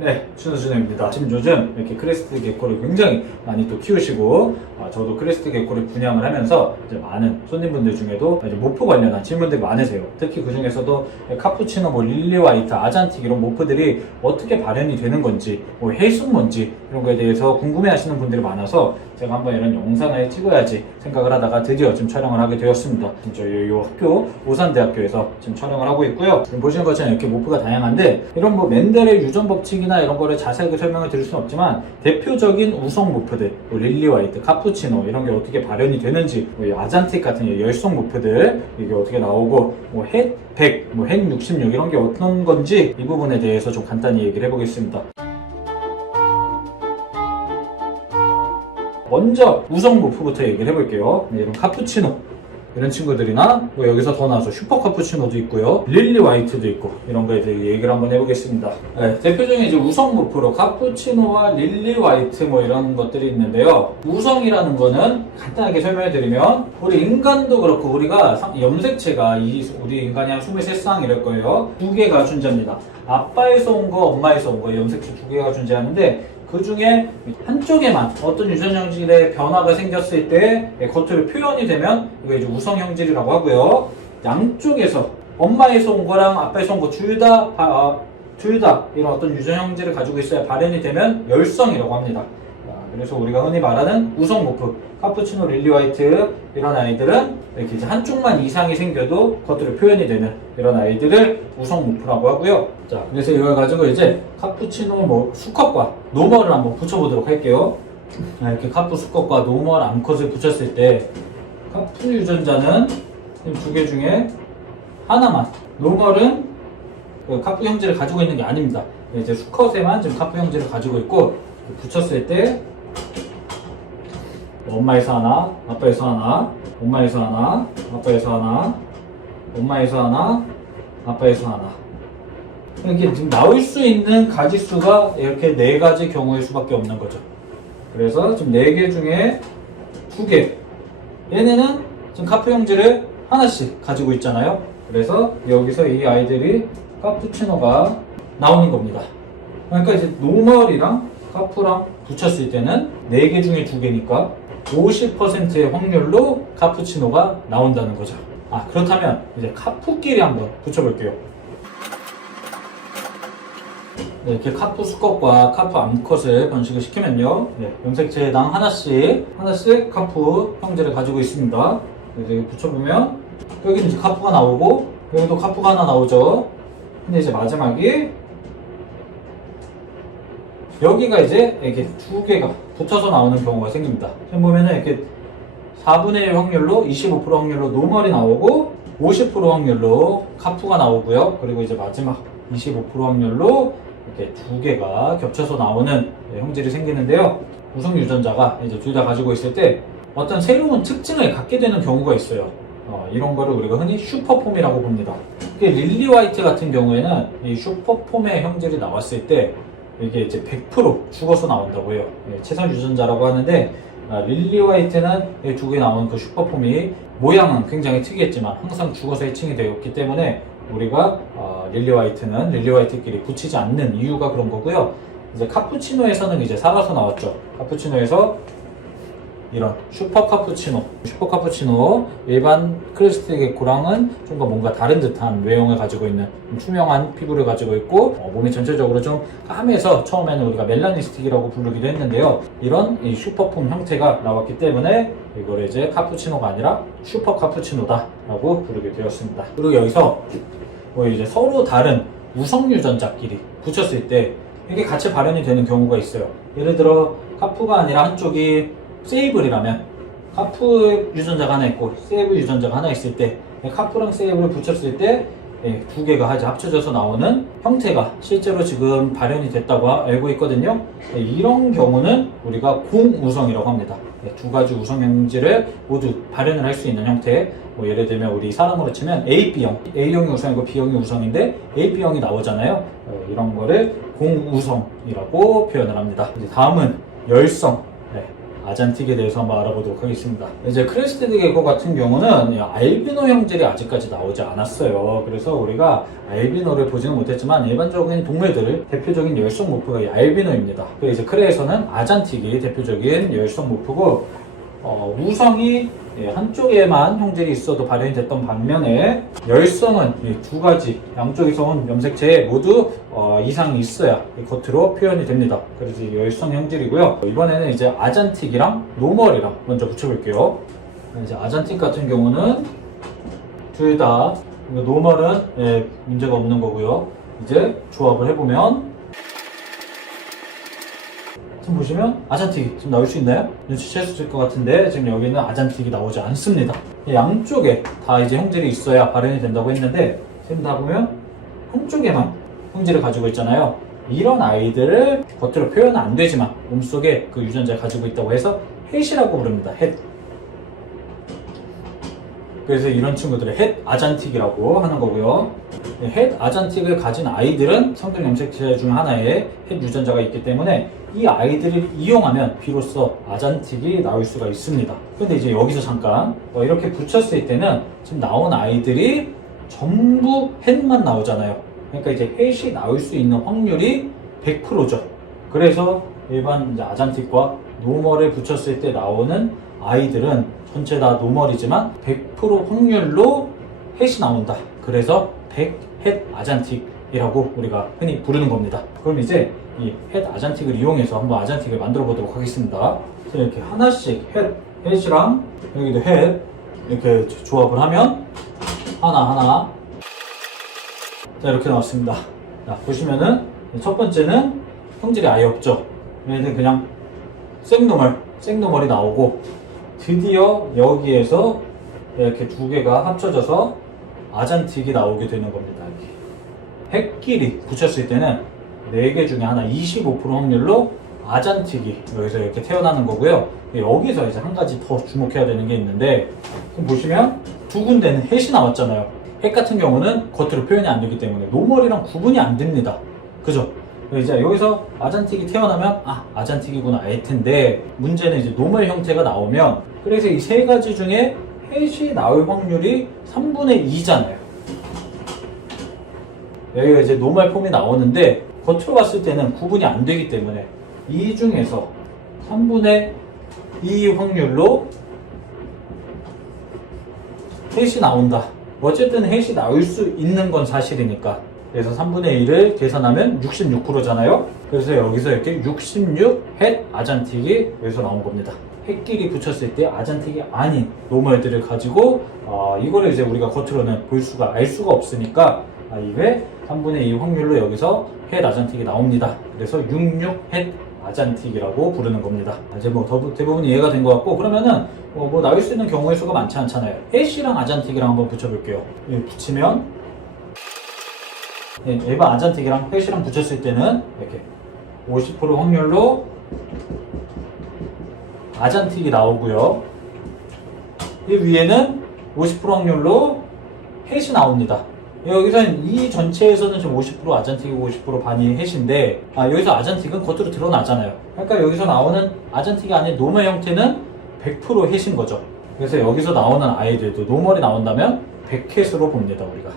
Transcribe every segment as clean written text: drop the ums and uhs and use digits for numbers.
네, 준호준호입니다. 지금 요즘 이렇게 크레스트 개코를 굉장히 많이 또 키우시고, 저도 크레스트 개코를 분양을 하면서 이제 많은 손님분들 중에도 이제 모프 관련한 질문들이 많으세요. 특히 그 중에서도 카푸치노, 릴리 화이트, 아잔틱 이런 모프들이 어떻게 발현이 되는 건지, 해숙 뭔지 이런 거에 대해서 궁금해하시는 분들이 많아서 제가 한번 이런 영상을 찍어야지 생각을 하다가 드디어 지금 촬영을 하게 되었습니다. 저희 이 학교 오산대학교에서 지금 촬영을 하고 있고요. 지금 보시는 것처럼 이렇게 모프가 다양한데 이런 멘델의 유전 법칙이나 이런 거를 자세하게 설명을 드릴 수는 없지만 대표적인 우성 모프들, 릴리 화이트, 카푸치노 이런 게 어떻게 발현이 되는지, 아잔틱 같은 열성 모프들 이게 어떻게 나오고, 햇 100, 햇 66 이런 게 어떤 건지 이 부분에 대해서 좀 간단히 얘기를 해보겠습니다. 먼저 우성 모프부터 얘기를 해볼게요. 이런 카푸치노 이런 친구들이나 여기서 더 나와서 슈퍼 카푸치노도 있고요, 릴리 화이트도 있고 이런 거에 대해 얘기를 한번 해보겠습니다. 대표적인 이제 우성 모프로 카푸치노와 릴리 화이트 이런 것들이 있는데요. 우성이라는 거는 간단하게 설명해 드리면 우리 인간도 그렇고 우리가 염색체가 우리 인간이 한 23쌍 이럴 거예요. 두 개가 존재합니다. 아빠에서 온 거, 엄마에서 온 거 염색체 두 개가 존재하는데 그 중에 한쪽에만 어떤 유전 형질의 변화가 생겼을 때 겉으로 표현이 되면 이거 이제 우성 형질이라고 하고요. 양쪽에서 엄마에서 온 거랑 아빠에서 온 거 둘 다 이런 어떤 유전 형질을 가지고 있어야 발현이 되면 열성이라고 합니다. 그래서 우리가 흔히 말하는 우성 모프, 카푸치노, 릴리 화이트 이런 아이들은 이렇게 이제 한쪽만 이상이 생겨도 겉으로 표현이 되는 이런 아이들을 우성 모프라고 하고요. 자, 그래서 이걸 가지고 이제 카푸치노 수컷과 노멀을 한번 붙여보도록 할게요. 이렇게 카푸 수컷과 노멀 암컷을 붙였을 때 카푸 유전자는 두 개 중에 하나만, 노멀은 카푸 형질을 가지고 있는 게 아닙니다. 이제 수컷에만 지금 카푸 형질을 가지고 있고, 붙였을 때 엄마에서 하나, 아빠에서 하나, 엄마에서 하나, 아빠에서 하나, 엄마에서 하나, 아빠에서 하나. 이렇게 지금 나올 수 있는 가지수가 이렇게 4가지 경우일 수밖에 없는 거죠. 그래서 지금 4개 중에 2개. 얘네는 지금 카푸 형질을 하나씩 가지고 있잖아요. 그래서 여기서 이 아이들이 카푸치노가 나오는 겁니다. 그러니까 이제 노멀이랑 카푸랑 붙였을 때는 4개 중에 2개니까 50%의 확률로 카푸치노가 나온다는 거죠. 그렇다면 이제 카푸끼리 한번 붙여볼게요. 이렇게 카푸 수컷과 카푸 암컷을 번식을 시키면요, 염색체당 하나씩 카푸 형질을 가지고 있습니다. 그래서 붙여보면 여기는 이제 카푸가 나오고 여기도 카푸가 하나 나오죠. 근데 이제 마지막이 여기가 이제 이렇게 2개가 붙어서 나오는 경우가 생깁니다. 지금 보면은 이렇게 4분의 1 확률로 25% 확률로 노멀이 나오고 50% 확률로 카푸가 나오고요. 그리고 이제 마지막 25% 확률로 이렇게 2개가 겹쳐서 나오는 형질이 생기는데요. 우성 유전자가 이제 둘 다 가지고 있을 때 어떤 새로운 특징을 갖게 되는 경우가 있어요. 이런 거를 우리가 흔히 슈퍼폼이라고 봅니다. 릴리 화이트 같은 경우에는 이 슈퍼폼의 형질이 나왔을 때 이게 이제 100% 죽어서 나온다고 해요. 채성 유전자라고 하는데, 릴리 화이트는 2개 나온 그 슈퍼폼이 모양은 굉장히 특이했지만 항상 죽어서 해칭이 되었기 때문에 우리가 릴리 화이트는 릴리 화이트끼리 붙이지 않는 이유가 그런 거고요. 이제 카푸치노에서는 이제 살아서 나왔죠. 카푸치노에서 이런 슈퍼 카푸치노 일반 크레스트 개코랑은 좀 더 뭔가 다른 듯한 외형을 가지고 있는 투명한 피부를 가지고 있고, 몸이 전체적으로 좀 까매서 처음에는 우리가 멜라니스틱이라고 부르기도 했는데요. 이런 이 슈퍼폼 형태가 나왔기 때문에 이걸 이제 카푸치노가 아니라 슈퍼 카푸치노다 라고 부르게 되었습니다. 그리고 여기서 이제 서로 다른 우성 유전자끼리 붙였을 때 이게 같이 발현이 되는 경우가 있어요. 예를 들어 카푸가 아니라 한쪽이 세이블이라면 카푸 유전자가 하나 있고 세이블 유전자가 하나 있을 때 카푸랑 세이블을 붙였을 때 2개가 합쳐져서 나오는 형태가 실제로 지금 발현이 됐다고 알고 있거든요. 이런 경우는 우리가 공우성이라고 합니다. 2가지 우성 형질을 모두 발현을 할 수 있는 형태. 예를 들면 우리 사람으로 치면 AB형, A형이 우성이고 B형이 우성인데 AB형이 나오잖아요. 이런 거를 공우성이라고 표현을 합니다. 이제 다음은 열성. 아잔틱에 대해서 한번 알아보도록 하겠습니다. 이제 크레스티드 게거 같은 경우는 알비노 형질이 아직까지 나오지 않았어요. 그래서 우리가 알비노를 보지는 못했지만 일반적인 동물들 대표적인 열성 모프가 이 알비노입니다. 그리고 이제 크레에서는 아잔틱이 대표적인 열성 모프고 우성이 한쪽에만 형질이 있어도 발현이 됐던 반면에 열성은 두 가지 양쪽에서 온 염색체에 모두 이상이 있어야 겉으로 표현이 됩니다. 그래서 열성 형질이고요. 이번에는 이제 아잔틱이랑 노멀이랑 먼저 붙여볼게요. 이제 아잔틱 같은 경우는 둘 다 노멀은 문제가 없는 거고요. 이제 조합을 해보면 지금 보시면 아잔틱이 지금 나올 수 있나요? 눈치채실 것 같은데 지금 여기는 아잔틱이 나오지 않습니다. 양쪽에 다 이제 형질이 있어야 발현이 된다고 했는데 지금 다 보면 한쪽에만 형질을 가지고 있잖아요. 이런 아이들을 겉으로 표현은 안 되지만 몸속에 그 유전자를 가지고 있다고 해서 헷이라고 부릅니다. 헷. 그래서 이런 친구들을 헷 아잔틱이라고 하는 거고요. 헷 아잔틱을 가진 아이들은 성별 염색체 중 하나에 헷 유전자가 있기 때문에 이 아이들을 이용하면 비로소 아잔틱이 나올 수가 있습니다. 근데 이제 여기서 잠깐 이렇게 붙였을 때는 지금 나온 아이들이 전부 헷만 나오잖아요. 그러니까 이제 헷이 나올 수 있는 확률이 100%죠. 그래서 일반 이제 아잔틱과 노멀을 붙였을 때 나오는 아이들은 전체 다 노멀이지만 100% 확률로 헷이 나온다. 그래서 100헷 아잔틱이라고 우리가 흔히 부르는 겁니다. 그럼 이제 이 헷 아잔틱을 이용해서 한번 아잔틱을 만들어 보도록 하겠습니다. 이렇게 하나씩 헷이랑 여기도 헷 이렇게 조합을 하면 하나 자 이렇게 나왔습니다. 자 보시면은 첫 번째는 형질이 아예 없죠. 얘는 그냥 생노멀이 나오고 드디어 여기에서 이렇게 두 개가 합쳐져서 아잔틱이 나오게 되는 겁니다. 헷끼리 붙였을 때는 4개 중에 하나 25% 확률로 아잔틱이 여기서 이렇게 태어나는 거고요. 여기서 이제 한 가지 더 주목해야 되는 게 있는데 지금 보시면 두 군데는 헷이 나왔잖아요. 헷 같은 경우는 겉으로 표현이 안 되기 때문에 노멀이랑 구분이 안 됩니다. 그죠? 이제 여기서 아잔틱이 태어나면 아잔틱이구나 알 텐데 문제는 이제 노멀 형태가 나오면 그래서 이 세 가지 중에 헷이 나올 확률이 3분의 2잖아요. 여기가 이제 노멀 폼이 나오는데 겉으로 봤을 때는 구분이 안 되기 때문에 이 중에서 3분의 2 확률로 헷이 나온다. 어쨌든 헷이 나올 수 있는 건 사실이니까. 그래서 3분의 1을 계산하면 66%잖아요. 그래서 여기서 이렇게 66헷 아잔틱이 여기서 나온 겁니다. 헷끼리 붙였을 때 아잔틱이 아닌 노멀들을 가지고 이거를 이제 우리가 겉으로는 알 수가 없으니까 이게 3분의 2 확률로 여기서 헷 아잔틱이 나옵니다. 그래서 66헷 아잔틱이라고 부르는 겁니다. 이제 뭐 대부분 이해가 된 것 같고 그러면은 뭐 나올 수 있는 경우의 수가 많지 않잖아요. 헷이랑 아잔틱이랑 한번 붙여볼게요. 붙이면 일반 아잔틱이랑 헷이랑 붙였을 때는 이렇게 50% 확률로 아잔틱이 나오고요. 이 위에는 50% 확률로 헷이 나옵니다. 여기서는 이 전체에서는 지금 50% 아잔틱이고 50% 반이 헷인데 여기서 아잔틱은 겉으로 드러나잖아요. 그러니까 여기서 나오는 아잔틱이 아닌 노멀 형태는 100% 헷인 거죠. 그래서 여기서 나오는 아이들도 노멀이 나온다면 100헷으로 봅니다 우리가.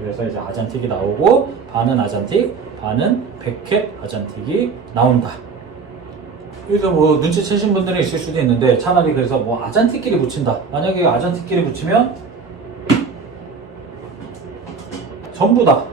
그래서 이제 아잔틱이 나오고 반은 아잔틱, 반은 100헷 아잔틱이 나온다. 여기서 뭐 눈치채신 분들이 있을 수도 있는데 차라리 그래서 뭐 아잔틱끼리 붙인다. 만약에 아잔틱끼리 붙이면 전부 다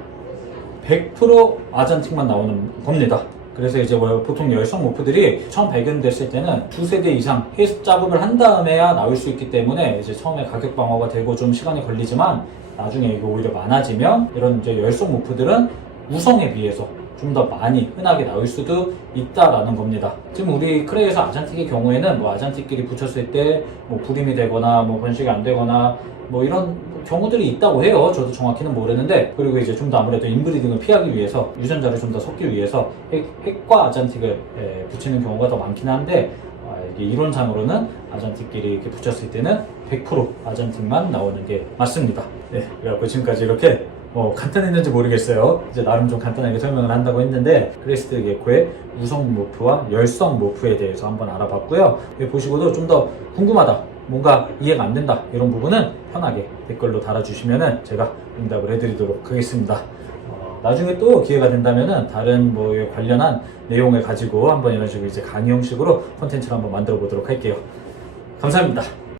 100% 아잔틱만 나오는 겁니다. 그래서 이제 뭐 보통 열성 모프들이 처음 발견됐을 때는 2세대 이상 헷 작업을 한 다음에야 나올 수 있기 때문에 이제 처음에 가격 방어가 되고 좀 시간이 걸리지만 나중에 이거 오히려 많아지면 이런 이제 열성 모프들은 우성에 비해서 좀 더 많이 흔하게 나올 수도 있다라는 겁니다. 지금 우리 크레에서 아잔틱의 경우에는 뭐 아잔틱끼리 붙였을 때 뭐 불임이 되거나 뭐 번식이 안 되거나 뭐 이런 경우들이 있다고 해요. 저도 정확히는 모르는데 그리고 이제 좀 더 아무래도 인브리딩을 피하기 위해서 유전자를 좀 더 섞기 위해서 헷과 아잔틱을 붙이는 경우가 더 많긴 한데 이게 이론상으로는 아잔틱끼리 이렇게 붙였을 때는 100% 아잔틱만 나오는 게 맞습니다. 그래갖고 지금까지 이렇게 간단했는지 모르겠어요. 이제 나름 좀 간단하게 설명을 한다고 했는데 크레스트 게코의 우성 모프와 열성 모프에 대해서 한번 알아봤고요. 여기 보시고도 좀 더 궁금하다, 뭔가 이해가 안 된다, 이런 부분은 편하게 댓글로 달아주시면은 제가 응답을 해드리도록 하겠습니다. 나중에 또 기회가 된다면은 다른 뭐에 관련한 내용을 가지고 한번 이런 식으로 이제 강의 형식으로 콘텐츠를 한번 만들어 보도록 할게요. 감사합니다.